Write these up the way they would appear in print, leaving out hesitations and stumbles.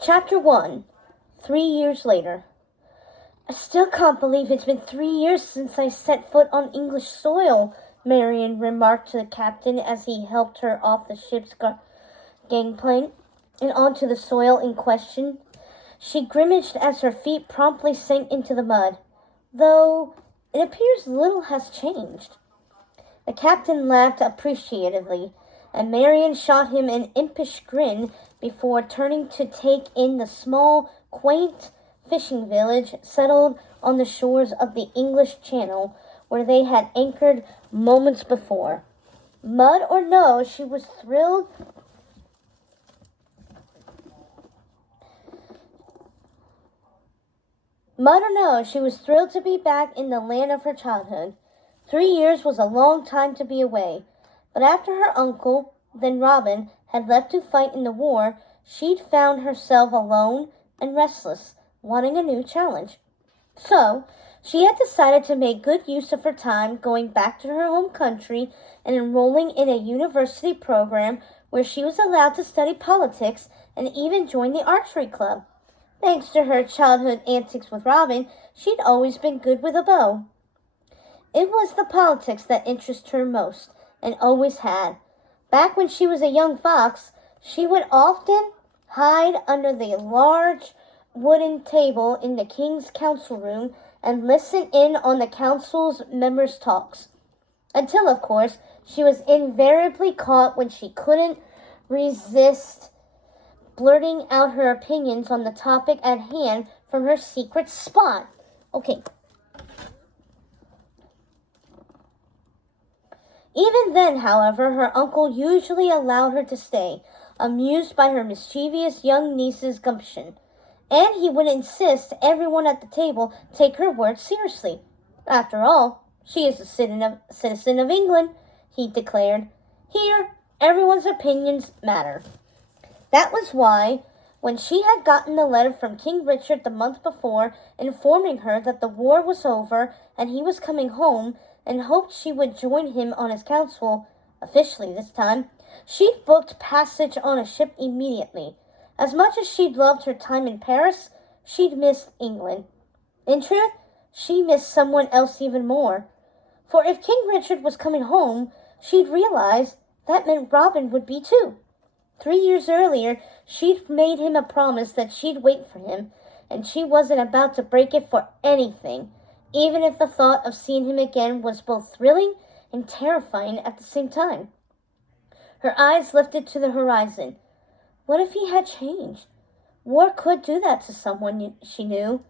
Chapter 1. 3 years later. I still can't believe it's been 3 years since I set foot on English soil, Marion remarked to the captain as he helped her off the ship's gangplank and onto the soil in question. She grimaced as her feet promptly sank into the mud, though it appears little has changed. The captain laughed appreciatively, and Marion shot him an impish grin before turning to take in the small, quaint fishing village settled on the shores of the English Channel where they had anchored moments before. Mud or no, she was thrilled to be back in the land of her childhood. 3 years was a long time to be away, but after her uncle, then Robin, had left to fight in the war, she'd found herself alone and restless, wanting a new challenge. So, she had decided to make good use of her time going back to her home country and enrolling in a university program where she was allowed to study politics and even join the archery club. Thanks to her childhood antics with Robin, she'd always been good with a bow. It was the politics that interested her most, and always had. Back when she was a young fox, she would often hide under the large wooden table in the king's council room and listen in on the council's members' talks. Until, of course, she was invariably caught when she couldn't resist blurting out her opinions on the topic at hand from her secret spot. Okay. Even then, however, her uncle usually allowed her to stay, amused by her mischievous young niece's gumption. And he would insist everyone at the table take her words seriously. After all, she is a citizen of England, he declared. Here, everyone's opinions matter. That was why, when she had gotten the letter from King Richard the month before, informing her that the war was over and he was coming home, and hoped she would join him on his council, officially this time, she'd booked passage on a ship immediately. As much as she'd loved her time in Paris, she'd missed England. In truth, she missed someone else even more. For if King Richard was coming home, she'd realize that meant Robin would be too. 3 years earlier, she'd made him a promise that she'd wait for him, and she wasn't about to break it for anything, even if the thought of seeing him again was both thrilling and terrifying at the same time. Her eyes lifted to the horizon. What if he had changed? War could do that to someone, she knew.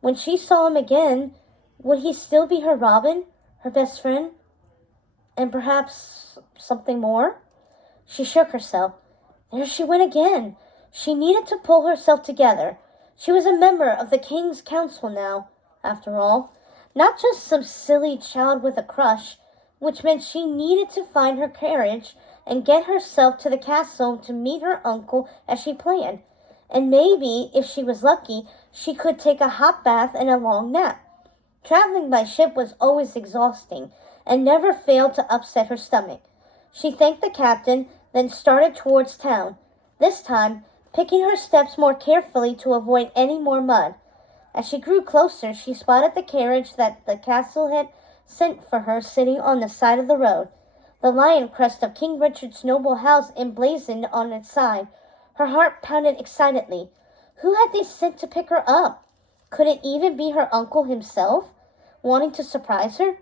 When she saw him again, would he still be her Robin, her best friend? And perhaps something more? She shook herself. There she went again. She needed to pull herself together. She was a member of the King's Council now, after all. Not just some silly child with a crush, which meant she needed to find her carriage and get herself to the castle to meet her uncle as she planned. And maybe, if she was lucky, she could take a hot bath and a long nap. Traveling by ship was always exhausting and never failed to upset her stomach. She thanked the captain, then started towards town, this time picking her steps more carefully to avoid any more mud. As she grew closer, she spotted the carriage that the castle had sent for her sitting on the side of the road, the lion crest of King Richard's noble house emblazoned on its side. Her heart pounded excitedly. Who had they sent to pick her up? Could it even be her uncle himself, wanting to surprise her?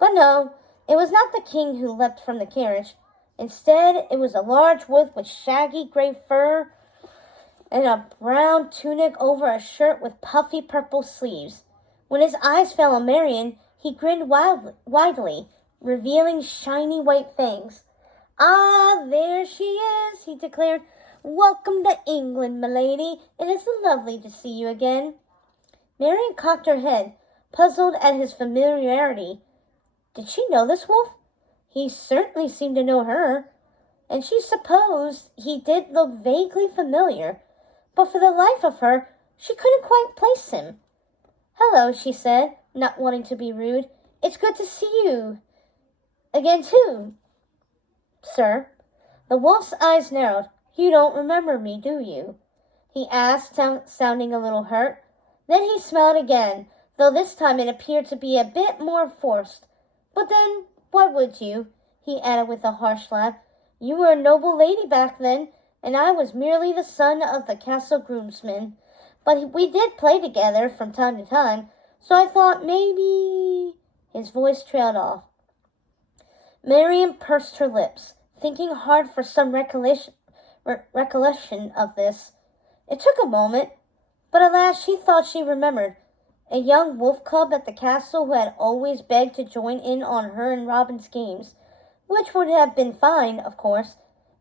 But no, it was not the king who leapt from the carriage. Instead, it was a large wolf with shaggy gray fur and a brown tunic over a shirt with puffy purple sleeves. When his eyes fell on Marion, he grinned widely, revealing shiny white fangs. Ah, there she is, he declared. Welcome to England, milady. It is lovely to see you again. Marion cocked her head, puzzled at his familiarity. Did she know this wolf? He certainly seemed to know her, and she supposed he did look vaguely familiar, but for the life of her, she couldn't quite place him. Hello, she said, not wanting to be rude. It's good to see you again, too, sir. The wolf's eyes narrowed. You don't remember me, do you? he asked, sounding a little hurt. Then he smiled again, though this time it appeared to be a bit more forced. But then, why would you? He added with a harsh laugh. You were a noble lady back then, and I was merely the son of the castle groomsman. But we did play together from time to time, so I thought maybe... His voice trailed off. Marian pursed her lips, thinking hard for some recollection of this. It took a moment, but at last she thought she remembered. A young wolf cub at the castle who had always begged to join in on her and Robin's games, which would have been fine, of course,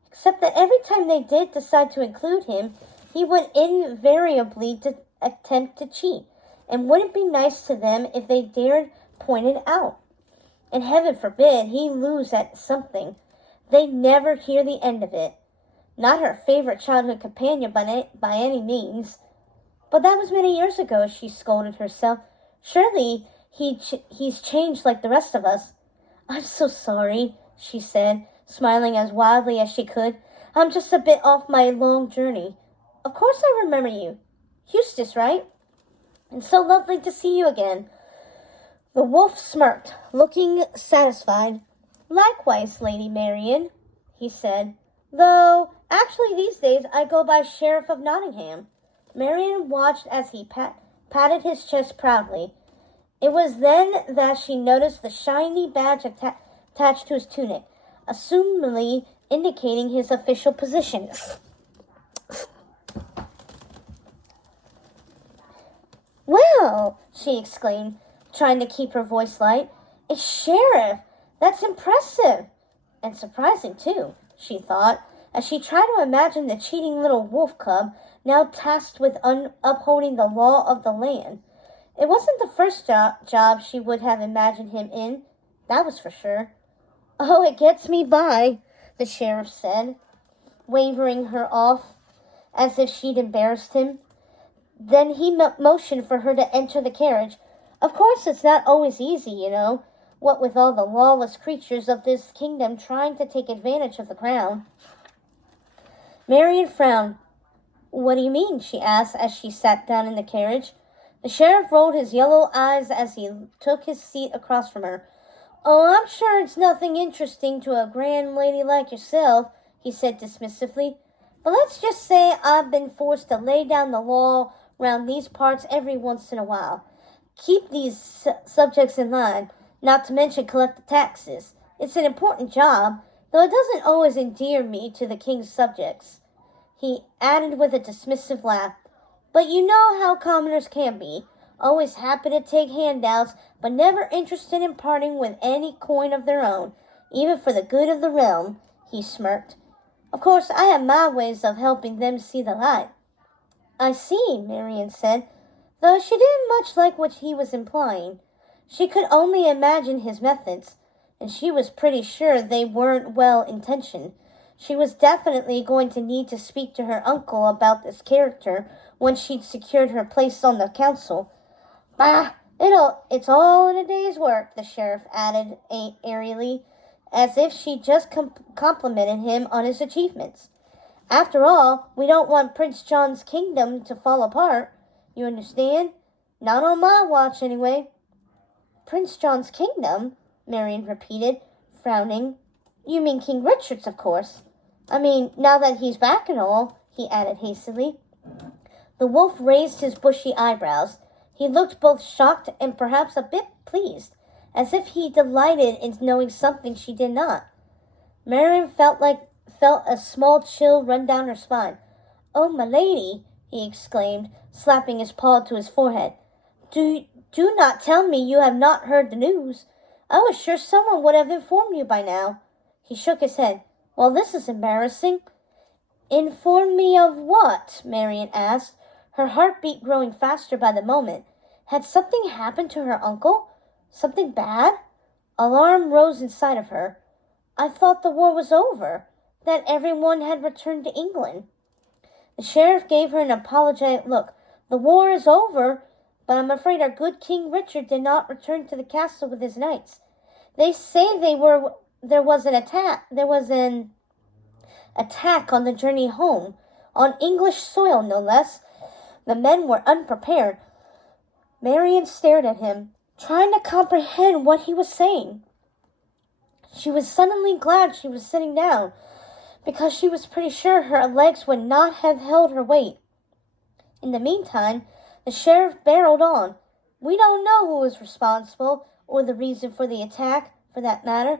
except that every time they did decide to include him, he would invariably attempt to cheat, and wouldn't be nice to them if they dared point it out. And heaven forbid he lose at something. They'd never hear the end of it. Not her favorite childhood companion by any means. But that was many years ago, she scolded herself. Surely he's changed like the rest of us. I'm so sorry, she said, smiling as wildly as she could. I'm just a bit off my long journey. Of course I remember you. Eustace, right? And so lovely to see you again. The wolf smirked, looking satisfied. Likewise, Lady Marian, he said. Though, actually these days I go by Sheriff of Nottingham. Marian watched as he patted his chest proudly. It was then that she noticed the shiny badge attached to his tunic, assumedly indicating his official position. Well, she exclaimed, trying to keep her voice light. A sheriff! That's impressive! And surprising, too, she thought, as she tried to imagine the cheating little wolf cub now tasked with upholding the law of the land. It wasn't the first job she would have imagined him in, that was for sure. Oh, it gets me by, the sheriff said, wavering her off as if she'd embarrassed him. Then he motioned for her to enter the carriage. Of course, it's not always easy, you know, what with all the lawless creatures of this kingdom trying to take advantage of the crown. Marian frowned. What do you mean? She asked as she sat down in the carriage. The sheriff rolled his yellow eyes as he took his seat across from her. Oh, I'm sure it's nothing interesting to a grand lady like yourself, he said dismissively. But let's just say I've been forced to lay down the law round these parts every once in a while. Keep these subjects in line, not to mention collect the taxes. It's an important job, though it doesn't always endear me to the king's subjects. He added with a dismissive laugh. But you know how commoners can be, always happy to take handouts, but never interested in parting with any coin of their own, even for the good of the realm, he smirked. Of course, I have my ways of helping them see the light. I see, Marian said, though she didn't much like what he was implying. She could only imagine his methods, and she was pretty sure they weren't well-intentioned. She was definitely going to need to speak to her uncle about this character when she'd secured her place on the council. Bah, it's all in a day's work, the sheriff added airily, as if she just complimented him on his achievements. After all, we don't want Prince John's kingdom to fall apart. You understand? Not on my watch, anyway. Prince John's kingdom? Marian repeated, frowning. You mean King Richard's, of course. I mean, now that he's back and all, he added hastily. The wolf raised his bushy eyebrows. He looked both shocked and perhaps a bit pleased, as if he delighted in knowing something she did not. Marian felt a small chill run down her spine. Oh, my lady, he exclaimed, slapping his paw to his forehead. Do not tell me you have not heard the news. I was sure someone would have informed you by now. He shook his head. Well, this is embarrassing. Inform me of what? Marian asked, her heartbeat growing faster by the moment. Had something happened to her uncle? Something bad? Alarm rose inside of her. I thought the war was over, that everyone had returned to England. The sheriff gave her an apologetic look. The war is over, but I'm afraid our good King Richard did not return to the castle with his knights. They say there was an attack on the journey home, on English soil no less. The men were unprepared. Marian stared at him, trying to comprehend what he was saying. She was suddenly glad she was sitting down, because she was pretty sure her legs would not have held her weight. In the meantime, the sheriff barreled on. We don't know who was responsible, or the reason for the attack, for that matter,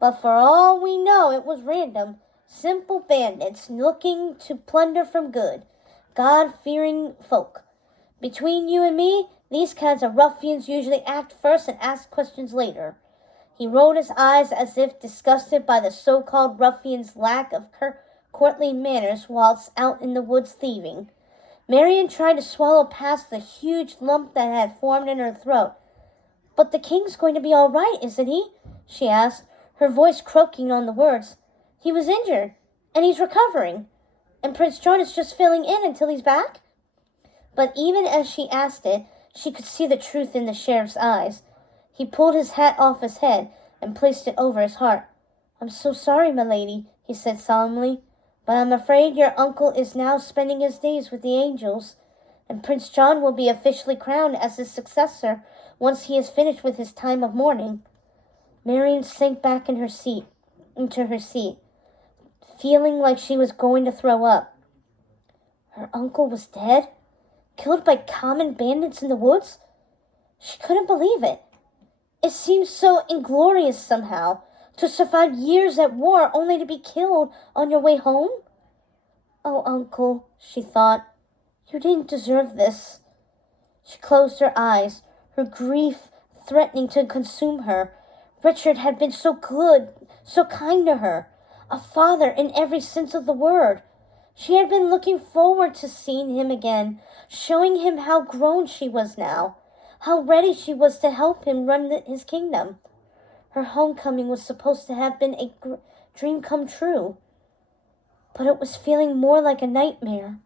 but for all we know it was random, simple bandits looking to plunder from good, God-fearing folk. Between you and me, these kinds of ruffians usually act first and ask questions later. He rolled his eyes as if disgusted by the so-called ruffian's lack of courtly manners whilst out in the woods thieving. Marian tried to swallow past the huge lump that had formed in her throat. But the king's going to be all right, isn't he? She asked, her voice croaking on the words. He was injured, and he's recovering. And Prince John is just filling in until he's back? But even as she asked it, she could see the truth in the sheriff's eyes. He pulled his hat off his head and placed it over his heart. I'm so sorry, my lady, he said solemnly, but I'm afraid your uncle is now spending his days with the angels, and Prince John will be officially crowned as his successor once he is finished with his time of mourning. Marian sank back into her seat, feeling like she was going to throw up. Her uncle was dead? Killed by common bandits in the woods? She couldn't believe it. It seemed so inglorious somehow, to survive years at war only to be killed on your way home. Oh, Uncle, she thought, you didn't deserve this. She closed her eyes, her grief threatening to consume her. Richard had been so good, so kind to her, a father in every sense of the word. She had been looking forward to seeing him again, showing him how grown she was now, how ready she was to help him run his kingdom. Her homecoming was supposed to have been a dream come true, but it was feeling more like a nightmare.